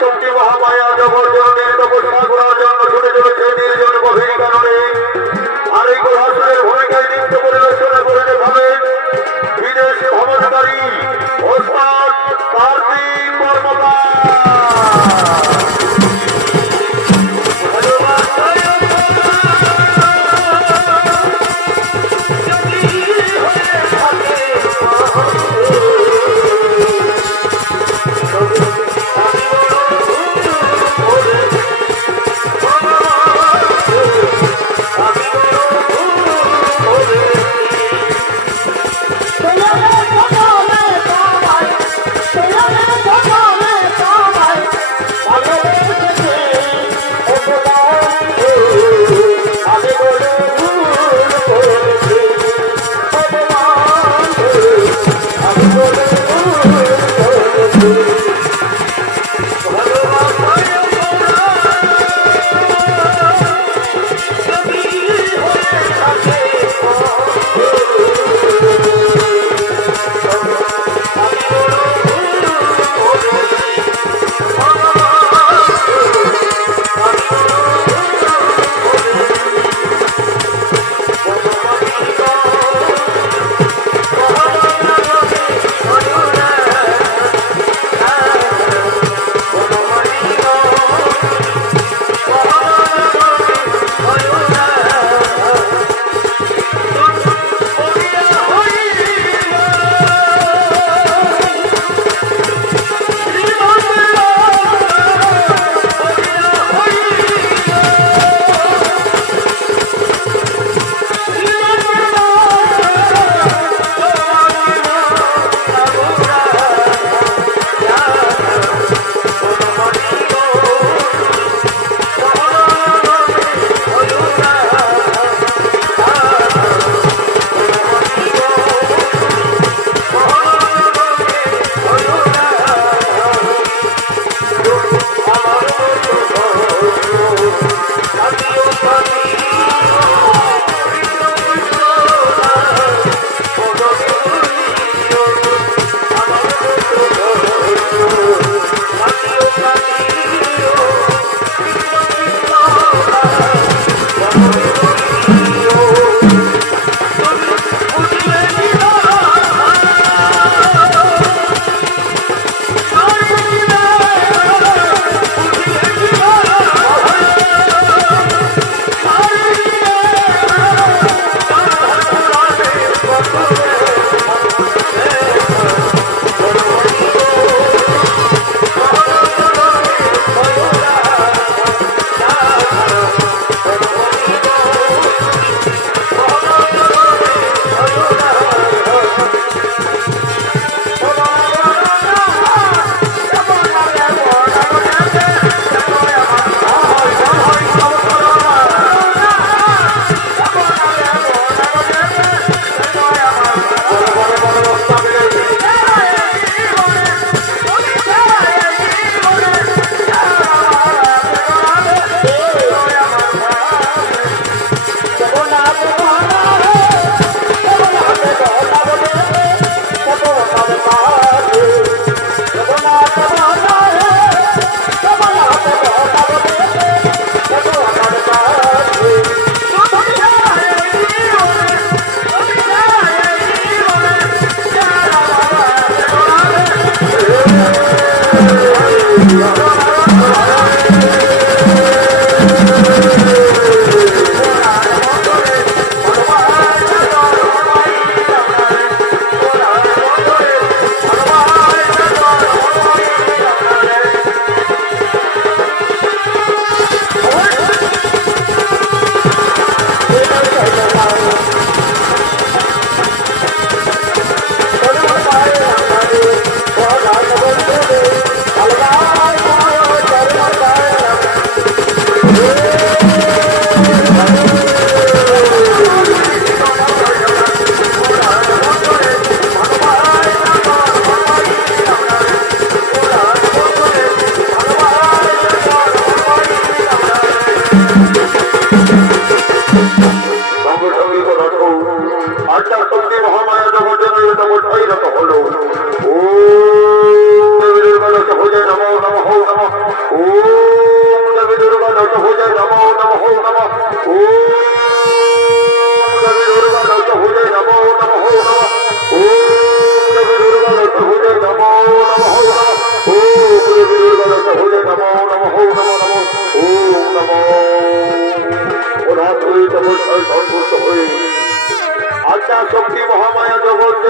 শক্তি মহামায়া জগৎজননীর তপস্যা করার জন্য ছুটে চলেছে নির্জন গভীর কারণে। আর এই কোলাহলের ভূমিকায় নৃত্য পরিবেশনা করে দেখাবেন বিদেশি ভ্রমণকারী ওস্তাদ কার্তিক কর্মকার। Oh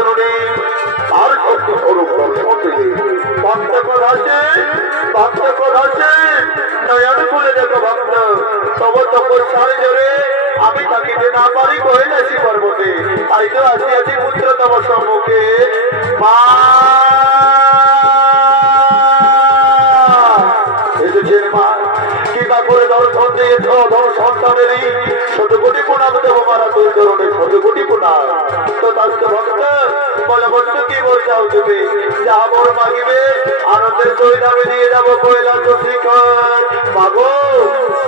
জননী আর শক্তি স্বরূপ দর্শন দিলে ভক্ত আছে নয়ন খুলে দেখো ভক্ত তব তপস্যার জোরে আমি থাকিতে না পারি কৈলাসী পর্বতে তাই তো আসিয়াছি পুত্র তব সম্মুখে মা এসেছেন মা কিবা করে দর্শন দিয়েছ সন্তানেরই শতকোটি প্রণাম দেব মারা তোর চরণে শতকোটি প্রণাম তো তাস্ত ভক্ত বলে বস্তু কি বলছাও তুমি যা বর মাগিবে আনন্দের সহিত আমি দিয়ে যাবো কৈলাস শিখর মাগো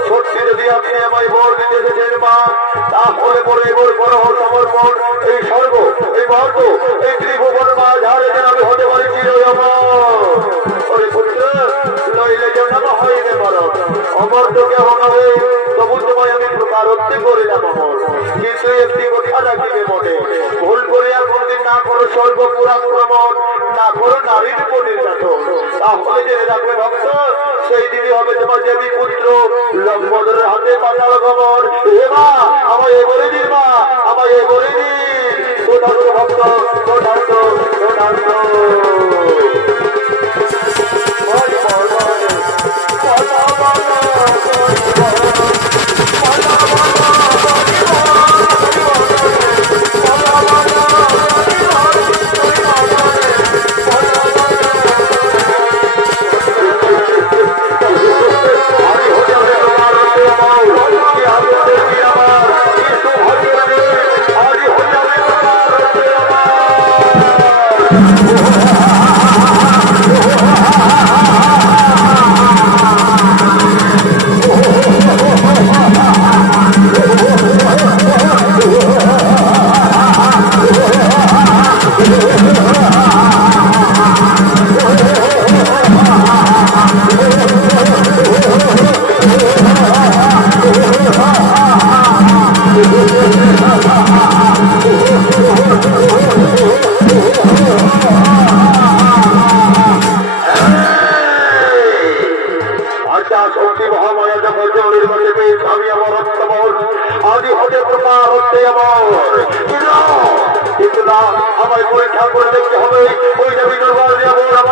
সত্যি যদি আপনি আমায় বর দিতে এসেছেন মা তাহলে পরে এবার বড় সমর্পণ এই স্বর্গ এই মর্ত এই ত্রিভুবন মা ঝাড়ে যেন আমি হতে পারি চিরমরে পুত্র লইলে যেন হইবে মরণ অমর তো কেহ নহে তবু তোমায় আমি প্রকারোক্তি করিলাম অমর কিন্তু একটি কথা রাখিবে মনে ভুল করিয়া কোনদিন না করো স্বর্গ পুরাক্রমণ না করো নারীর উপর নির্যাতন তাহলে জেনে রাখবে ভক্ত সেই দিনই হবে তোমার দেবী পুত্র লম্বদরের হাতে পাতাল গমন হে মা আমায় এবারে দিন মা আমায় এবারে দিন তোধার্থ ভক্ত তোধার্থ তোধার্থ আমায় পরীক্ষা করে দেখতে হবে ওই দেবী দুর্গা